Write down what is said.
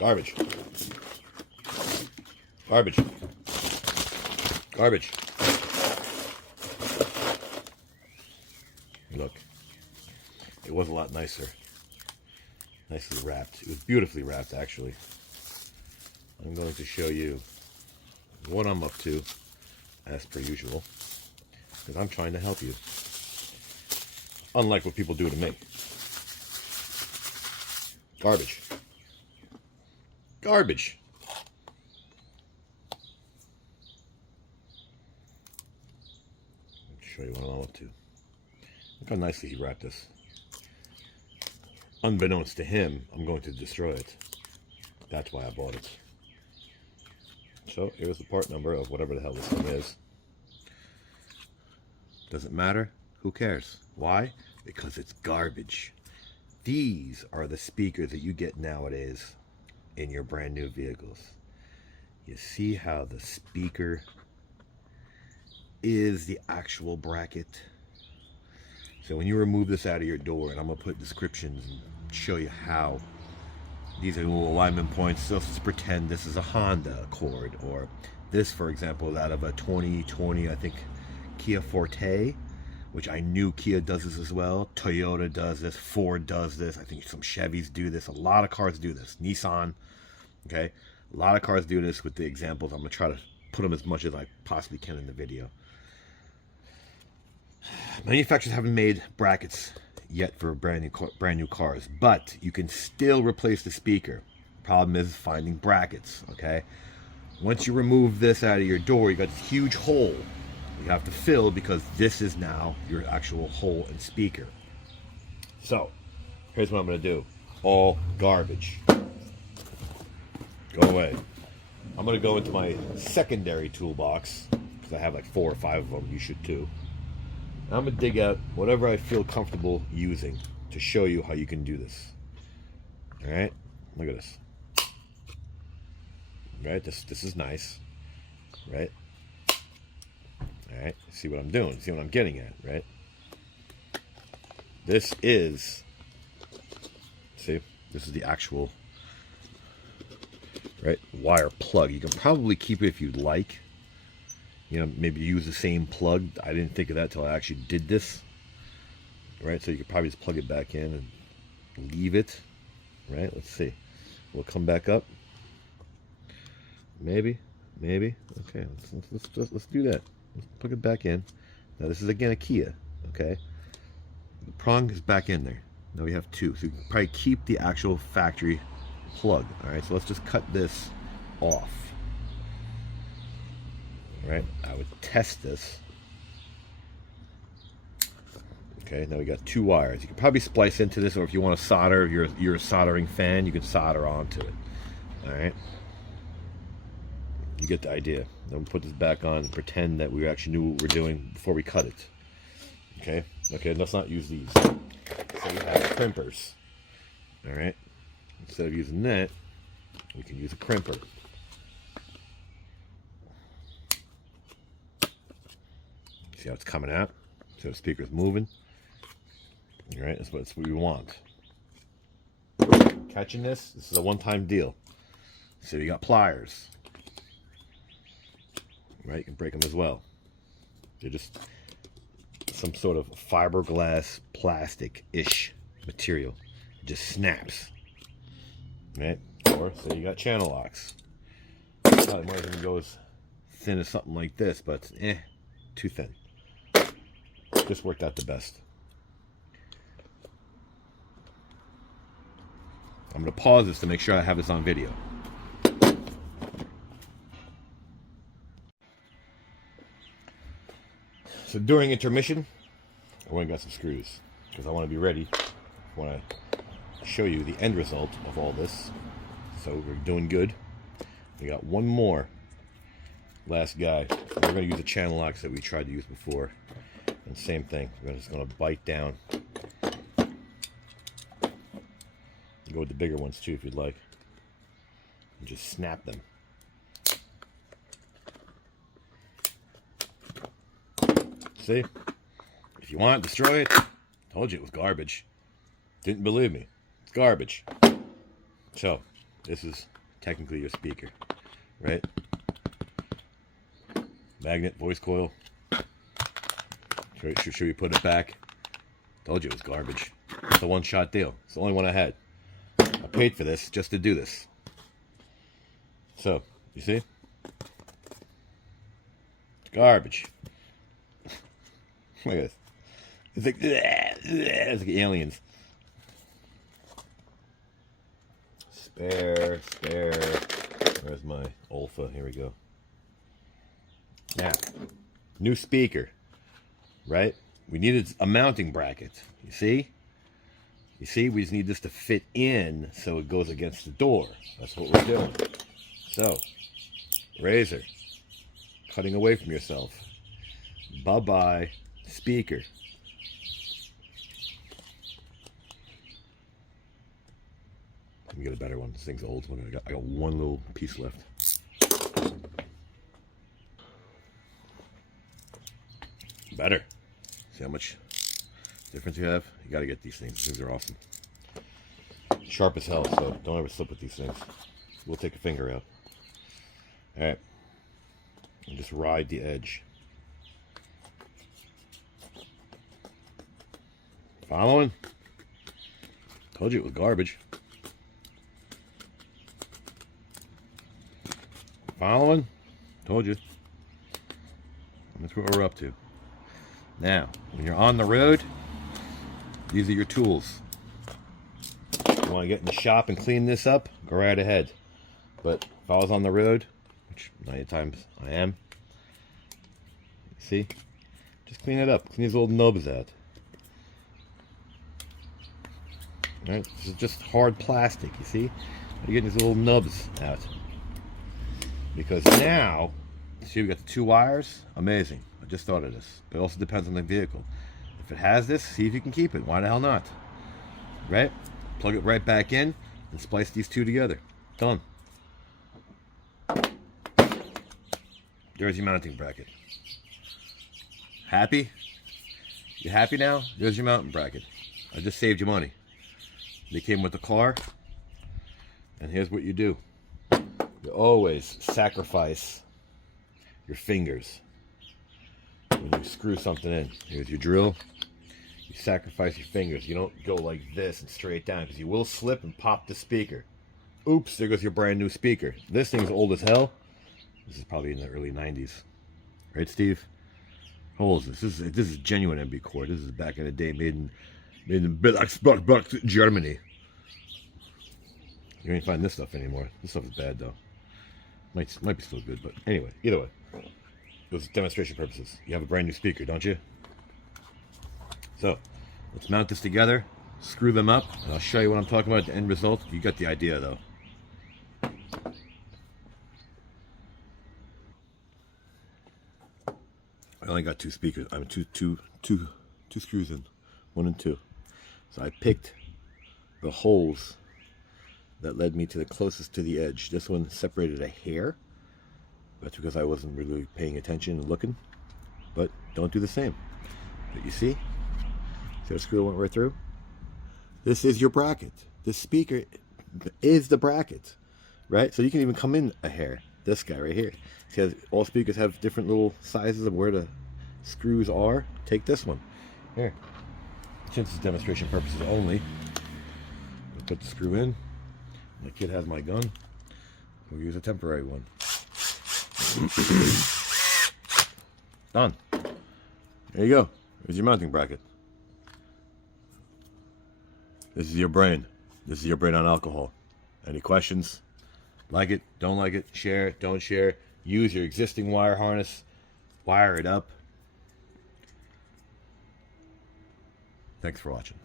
Garbage. Garbage. Garbage. Look. It was a lot nicer. Nicely wrapped. It was beautifully wrapped, actually. I'm going to show you what I'm up to, as per usual, because I'm trying to help you. Unlike what people do to me. Garbage. Garbage. Let me show you what I'm up to. Look how nicely he wrapped this. Unbeknownst to him, I'm going to destroy it. That's why I bought it. So here's the part number of whatever the hell this thing is. Doesn't matter. Who cares? Why? Because it's garbage. These are the speakers that you get nowadays in your brand new vehicles. You see how the speaker is the actual bracket. So when you remove this out of your door, and I'm going to put descriptions and show you how. These are little alignment points. So let's pretend this is a Honda Accord, or this, for example, is out of a 2020, I think, Kia Forte, which I knew Kia does this as well. Toyota does this. Ford does this. I think some Chevys do this. A lot of cars do this. Nissan, okay? A lot of cars do this with the examples. I'm going to try to put them as much as I possibly can in the video. Manufacturers haven't made brackets yet for brand new cars, but you can still replace the speaker. Problem is finding brackets, okay? Once you remove this out of your door, you got this huge hole you have to fill, because this is now your actual hole and speaker. So here's what I'm going to do. All garbage. Go away. I'm going to go into my secondary toolbox, because I have like 4 or 5 of them. You should too. I'm going to dig out whatever I feel comfortable using to show you how you can do this. Alright? Look at this. Right? This is nice. Right? Alright? See what I'm doing. See what I'm getting at, right? This is... See? This is the actual... Right? Wire plug. You can probably keep it if you'd like. You know, maybe use the same plug. I didn't think of that till I actually did this. Right, so you could probably just plug it back in and leave it. Right, let's see. We'll come back up. Maybe. Okay, let's do that. Let's plug it back in. Now this is again a Kia. Okay, the prong is back in there. Now we have 2, so you can probably keep the actual factory plug. All right, so let's just cut this off. Right, I would test this. Okay, now we got 2 wires. You can probably splice into this, or if you want to solder, you're a soldering fan, you can solder onto it. All right, you get the idea. Then we'll put this back on and pretend that we actually knew what we're doing before we cut it. Okay, let's not use these. So we have crimpers. All right, instead of using that, we can use a crimper. See how it's coming out? So the speaker's moving. All right, that's what we want. Catching this? This is a one-time deal. So you got pliers. Right, you can break them as well. They're just some sort of fiberglass, plastic-ish material. It just snaps. Right? Or, so you got channel locks. Probably might even go as thin as something like this, but too thin. This worked out the best. I'm going to pause this to make sure I have this on video. So during intermission, I went and got some screws, because I want to be ready when I show you the end result of all this. So we're doing good. We got one more last guy. We're going to use the channel locks that we tried to use before. And same thing, we're just going to bite down. You go with the bigger ones too if you'd like. And just snap them. See? If you want, destroy it. Told you it was garbage. Didn't believe me. It's garbage. So, This is technically your speaker, right? Magnet, voice coil. Should we put it back? Told you it was garbage. It's a one-shot deal. It's the only one I had. I paid for this just to do this. So, you see? It's garbage. Look at this. It's like aliens. Spare. Where's my Olfa? Here we go. Now, new speaker, right? We needed a mounting bracket. You see? You see, we just need this to fit in so it goes against the door. That's what we're doing. So, razor, cutting away from yourself. Bye-bye, speaker. Let me get a better one. This thing's old. I got one little piece left. Better. See how much difference you have? You got to get these things. These things are awesome. Sharp as hell, so don't ever slip with these things. We'll take a finger out. All right. And just ride the edge. Following? Told you it was garbage. Following? Told you. That's what we're up to. Now, when you're on the road, these are your tools. You want to get in the shop and clean this up? Go right ahead. But if I was on the road, which 90 times I am, see? Just clean it up. Clean these little nubs out. Alright, this is just hard plastic, you see? You're getting these little nubs out. Because now, see, we got the two wires. Amazing. I just thought of this. It also depends on the vehicle. If it has this, see if you can keep it. Why the hell not? Right? Plug it right back in and splice these two together. Done. There's your mounting bracket. Happy? You happy now? There's your mounting bracket. I just saved you money. They came with the car. And here's what you do. You always sacrifice your fingers when you screw something in. Here's your drill. You sacrifice your fingers. You don't go like this and straight down because you will slip and pop the speaker. Oops, there goes your brand new speaker. This thing's old as hell. This is probably in the early 90s. Right, Steve? How old is this? This is genuine MB cord. This is back in the day, made in Bezos, Germany. You ain't find this stuff anymore. This stuff is bad though. Might be still good, but anyway, either way. It was demonstration purposes. You have a brand new speaker, don't you? So, let's mount this together, screw them up, and I'll show you what I'm talking about, the end result. You got the idea though. I only got two speakers. I'm two screws in, 1 and 2. So I picked the holes that led me to the closest to the edge. This one separated a hair. That's because I wasn't really paying attention and looking. But don't do the same. But you see? See how the screw went right through? This is your bracket. This speaker is the bracket. Right? So you can even come in a hair. This guy right here. Because all speakers have different little sizes of where the screws are. Take this one. Here. Since it's demonstration purposes only, I'll put the screw in. My kid has my gun. We'll use a temporary one. Done. There you go. There's your mounting bracket. This is your brain. This is your brain on alcohol. Any questions? Like it, don't like it, share it, don't share. Use your existing wire harness. Wire it up. Thanks for watching.